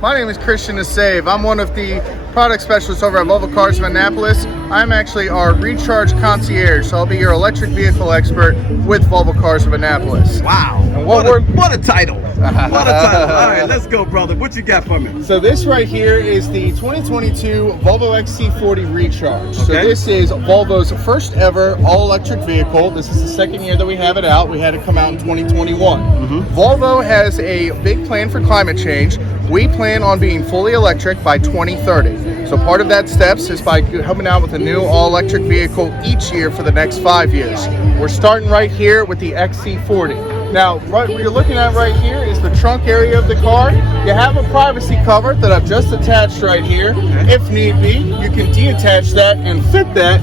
My name is Christian Asave. I'm one of the product specialists over at Volvo Cars of Annapolis. I'm actually our recharge concierge, so I'll be your electric vehicle expert with Volvo Cars of Annapolis. Wow, And what a title. What a title. All right, let's go, brother. What you got for me? So this right here is the 2022 Volvo XC40 Recharge. So Okay. this is Volvo's first ever all-electric vehicle. This is the second year that we have it out. We had it come out in 2021. Volvo has a big plan for climate change. We plan on being fully electric by 2030. So part of that steps is by coming out with a new all-electric vehicle each year for the next 5 years. We're starting right here with the XC40. Now, what you're looking at right here is the trunk area of the car. You have a privacy cover that I've just attached right here. If need be, you can detach that and fit that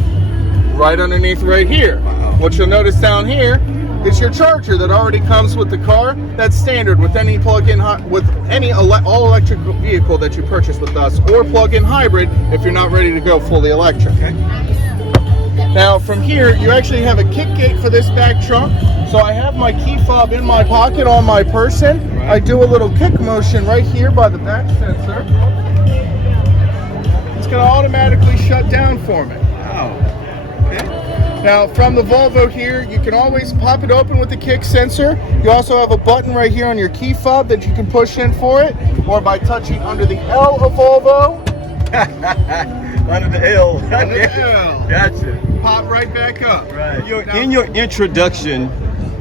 right underneath right here. What you'll notice down here is your charger that already comes with the car. That's standard with any plug-in all-electric vehicle that you purchase with us, or plug-in hybrid if you're not ready to go fully electric. Now from here, you actually have a kick gate for this back trunk. So I have my key fob in my pocket on my person. I do a little kick motion right here by the back sensor. It's going to automatically shut down for me. Now from the Volvo here, you can always pop it open with the kick sensor. You also have a button right here on your key fob that you can push in for it, or by touching under the L of Volvo. Under the L. Under the L. Gotcha. Pop right back up. Right. In your introduction,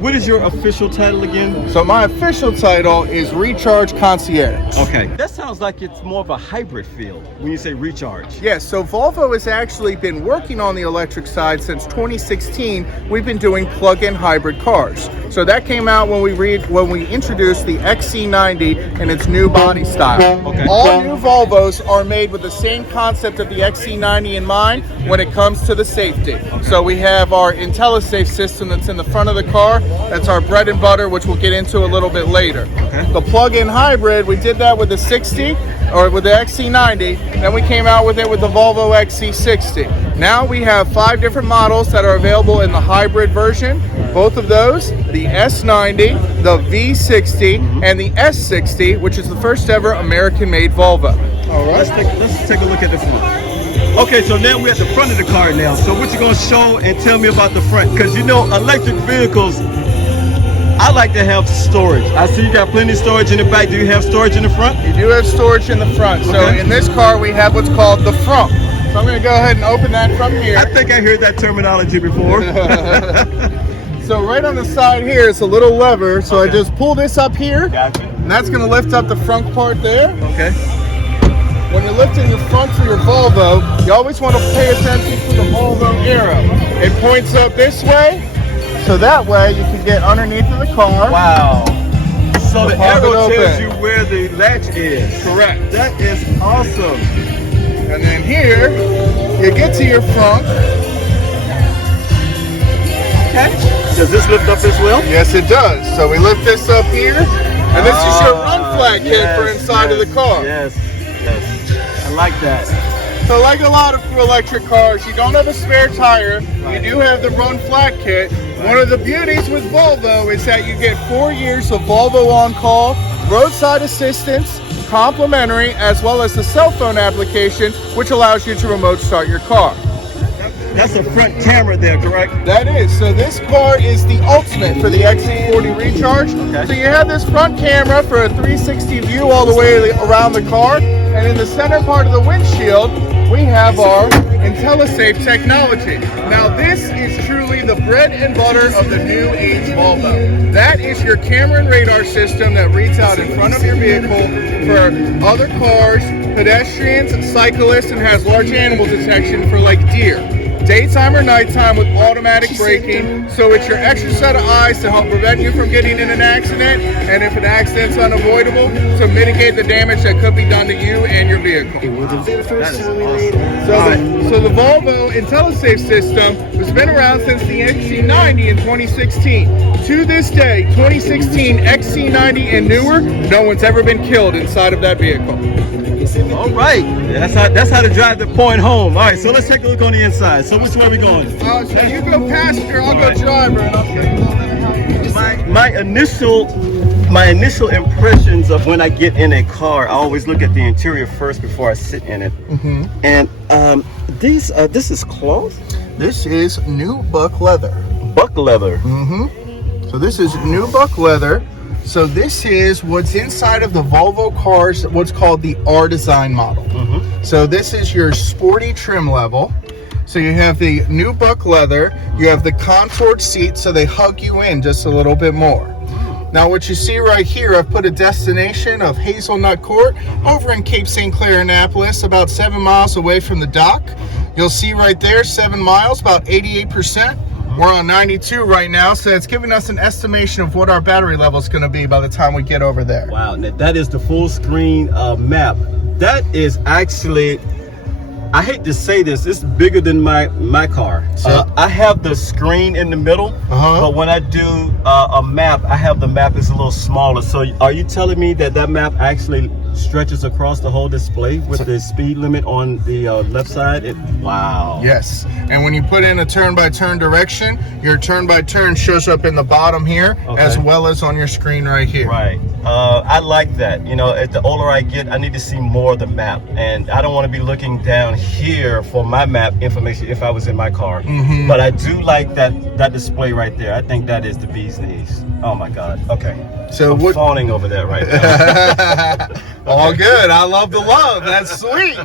what is your official title again? So my official title is Recharge Concierge. Okay. That sounds like it's more of a hybrid feel when you say recharge. Yes, so Volvo has actually been working on the electric side since 2016. We've been doing plug-in hybrid cars. So that came out when we introduced the XC90 and its new body style. Okay. All new Volvos are made with the same concept of the XC90 in mind when it comes to the safety. So we have our Intellisafe system that's in the front of the car. That's our bread and butter, which we'll get into a little bit later. The plug-in hybrid, we did that with the 60 or with the XC90. Then we came out with it with the Volvo XC60. Now we have 5 different models that are available in the hybrid version. Both of those, the S90, the V60, and the S60, which is the first ever American-made Volvo. All right. Let's take a look at the front. Okay, so now we're at the front of the car now. So what you gonna show and tell me about the front? Because you know, electric vehicles, I like to have storage. I see you got plenty of storage in the back. Do you have storage in the front? You do have storage in the front. So in this car, we have what's called the front. So I'm gonna go ahead and open that from here. I think I heard that terminology before. So right on the side here is a little lever. So I just pull this up here. Gotcha. And that's gonna lift up the front part there. Okay. When you're lifting your front for your Volvo, you always want to pay attention to the Volvo arrow. It points up this way, so that way you can get underneath of the car. Wow. So the arrow tells open. you where the latch is. Correct. That is awesome. And then here, you get to your front. Okay. Does this lift up as well? Yes, it does. So we lift this up here, and this is your run flat kit for inside of the car. Yes, yes. I like that. So like a lot of electric cars, you don't have a spare tire. You do have the run flat kit. One of the beauties with Volvo is that you get 4 years of Volvo On Call, roadside assistance, complimentary, as well as the cell phone application, which allows you to remote start your car. That's a front camera there, correct? That is. So this car is the ultimate for the XC40 Recharge. So you have this front camera for a 360 view all the way around the car. And in the center part of the windshield, we have our Intellisafe Technology. Now this is truly the bread and butter of the new age Volvo. That is your camera and radar system that reads out in front of your vehicle for other cars, pedestrians, cyclists, and has large animal detection for like deer. Daytime or nighttime with automatic braking, so it's your extra set of eyes to help prevent you from getting in an accident, and if an accident's unavoidable, to mitigate the damage that could be done to you and your vehicle. That is awesome. So the Volvo Intellisafe system has been around since the XC90 in 2016. To this day, 2016 XC90 and newer, no one's ever been killed inside of that vehicle. All right, that's how to drive the point home. All right, so let's take a look on the inside. So which way are we going? So you go passenger, I'll go driver, and I'll show you a little bit of how you My my initial impressions of when I get in a car, I always look at the interior first before I sit in it. And this is cloth? This is new buck leather. Buck leather. So this is new buck leather. So this is what's inside of the Volvo cars, what's called the R Design model. So this is your sporty trim level. So you have the new buck leather, you have the contoured seats, so they hug you in just a little bit more. Now what you see right here, I've put a destination of Hazelnut Court over in Cape St. Clair, Annapolis, about 7 miles away from the dock. You'll see right there, 7 miles, about 88%. We're on 92 right now, so it's giving us an estimation of what our battery level is going to be by the time we get over there. Wow, that is the full screen map. That is actually, I hate to say this, it's bigger than my car. I have the screen in the middle, but when I do a map, I have the map is a little smaller. So are you telling me that map actually stretches across the whole display with the speed limit on the left side? Wow. Yes, and when you put in a turn-by-turn direction, your turn-by-turn shows up in the bottom here, as well as on your screen right here. Right. I like that. You know, the older I get, I need to see more of the map, and I don't want to be looking down here for my map information if I was in my car. But I do like that display right there. I think that is the bee's knees. Oh my God. Okay. So I'm fawning over there right now. All good. I love the love. That's sweet.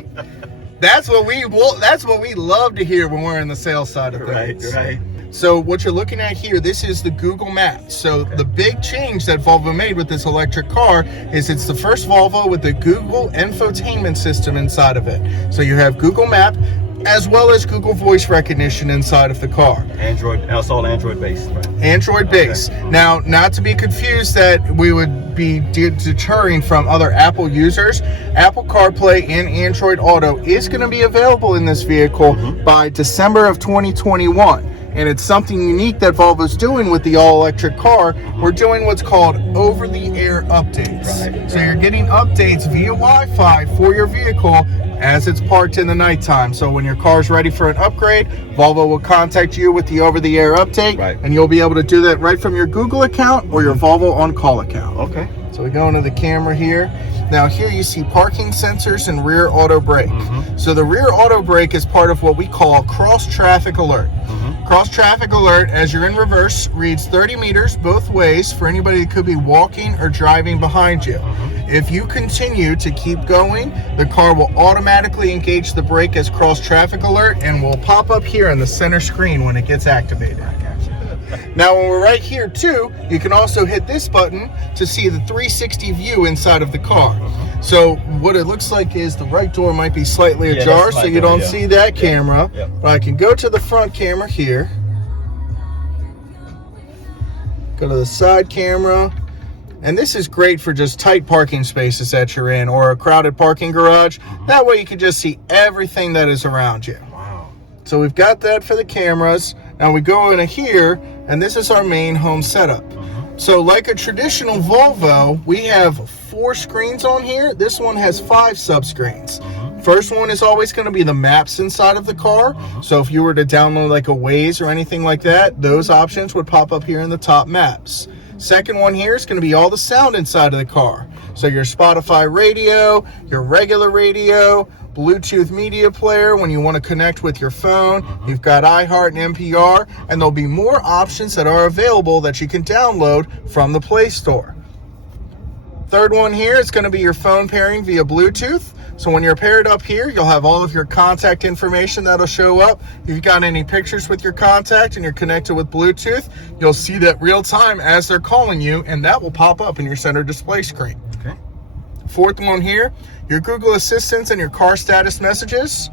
That's what we love to hear when we're in the sales side of things. Right. So what you're looking at here, this is the Google Maps. So the big change that Volvo made with this electric car is it's the first Volvo with the Google Infotainment system inside of it. So you have Google Map as well as Google voice recognition inside of the car. Android, it's all Android based, right? Android based. Now, not to be confused that we would be deterring from other Apple users, Apple CarPlay and Android Auto is going to be available in this vehicle by December of 2021. And it's something unique that Volvo's doing with the all-electric car. We're doing what's called over-the-air updates. So you're getting updates via Wi-Fi for your vehicle as it's parked in the nighttime. So when your car's ready for an upgrade, Volvo will contact you with the over-the-air update, and you'll be able to do that right from your Google account or your Volvo on-call account. Okay. So we go into the camera here. Now here you see parking sensors and rear auto brake. So the rear auto brake is part of what we call cross traffic alert. Cross traffic alert, as you're in reverse, reads 30 meters both ways for anybody that could be walking or driving behind you. If you continue to keep going, the car will automatically engage the brake as cross traffic alert and will pop up here in the center screen when it gets activated. Now when we're right here too, you can also hit this button to see the 360 view inside of the car. So what it looks like is the right door might be slightly ajar, so you don't see that camera. But I can go to the front camera here, go to the side camera, and this is great for just tight parking spaces that you're in or a crowded parking garage. That way you can just see everything that is around you. So we've got that for the cameras. Now we go into here, and this is our main home setup. So like a traditional Volvo, we have 4 screens on here. This one has 5 sub-screens. First one is always going to be the maps inside of the car. So if you were to download like a Waze or anything like that, those options would pop up here in the top maps. Second one here is going to be all the sound inside of the car. So your Spotify radio, your regular radio, Bluetooth media player when you want to connect with your phone. You've got iHeart and NPR, and there'll be more options that are available that you can download from the Play Store. Third one here is going to be your phone pairing via Bluetooth. So when you're paired up here, you'll have all of your contact information that'll show up. If you've got any pictures with your contact and you're connected with Bluetooth, you'll see that real time as they're calling you, and that will pop up in your center display screen. Okay. Fourth one here, your Google Assistants and your car status messages.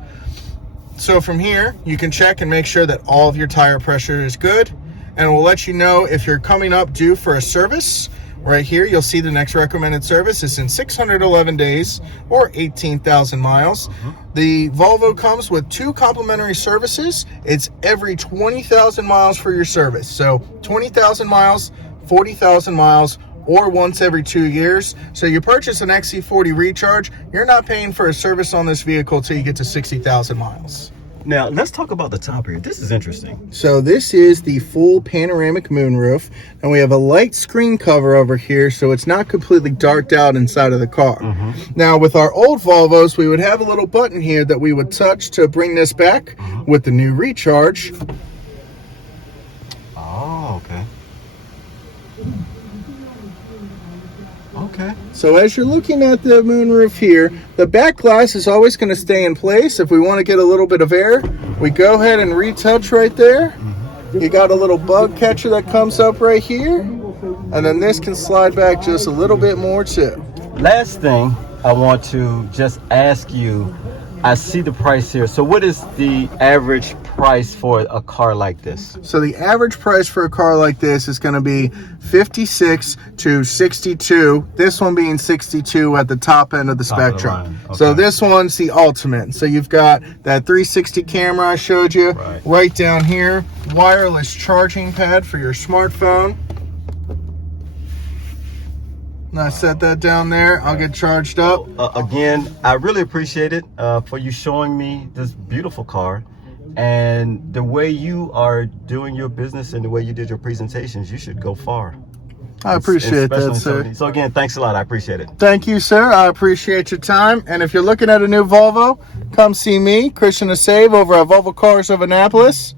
So from here, you can check and make sure that all of your tire pressure is good, and it will let you know if you're coming up due for a service. Right here, you'll see the next recommended service is in 611 days or 18,000 miles. The Volvo comes with 2 complimentary services. It's every 20,000 miles for your service. So 20,000 miles, 40,000 miles, or once every 2 years. So you purchase an XC40 Recharge, you're not paying for a service on this vehicle till you get to 60,000 miles. Now, let's talk about the top here. This is interesting. So this is the full panoramic moonroof, and we have a light screen cover over here, so it's not completely darked out inside of the car. Now, with our old Volvos, we would have a little button here that we would touch to bring this back. With the new Recharge. Oh, okay. Okay. So as you're looking at the moonroof here, the back glass is always going to stay in place. If we want to get a little bit of air, we go ahead and retouch right there. You got a little bug catcher that comes up right here, and then this can slide back just a little bit more too. Last thing I want to just ask you, I see the price here. So what is the average price for a car like this? So the average price for a car like this is going to be 56 to 62. This one being 62 at the top end of the spectrum. Okay. So this one's the ultimate. So you've got that 360 camera I showed you right down here. Wireless charging pad for your smartphone. And I set that down there. I'll get charged up. Again, I really appreciate it for you showing me this beautiful car. And the way you are doing your business and the way you did your presentations, you should go far. I appreciate that, sir. So again, thanks a lot. I appreciate it. Thank you, sir. I appreciate your time. And if you're looking at a new Volvo, come see me, Christian Asave, over at Volvo Cars of Annapolis.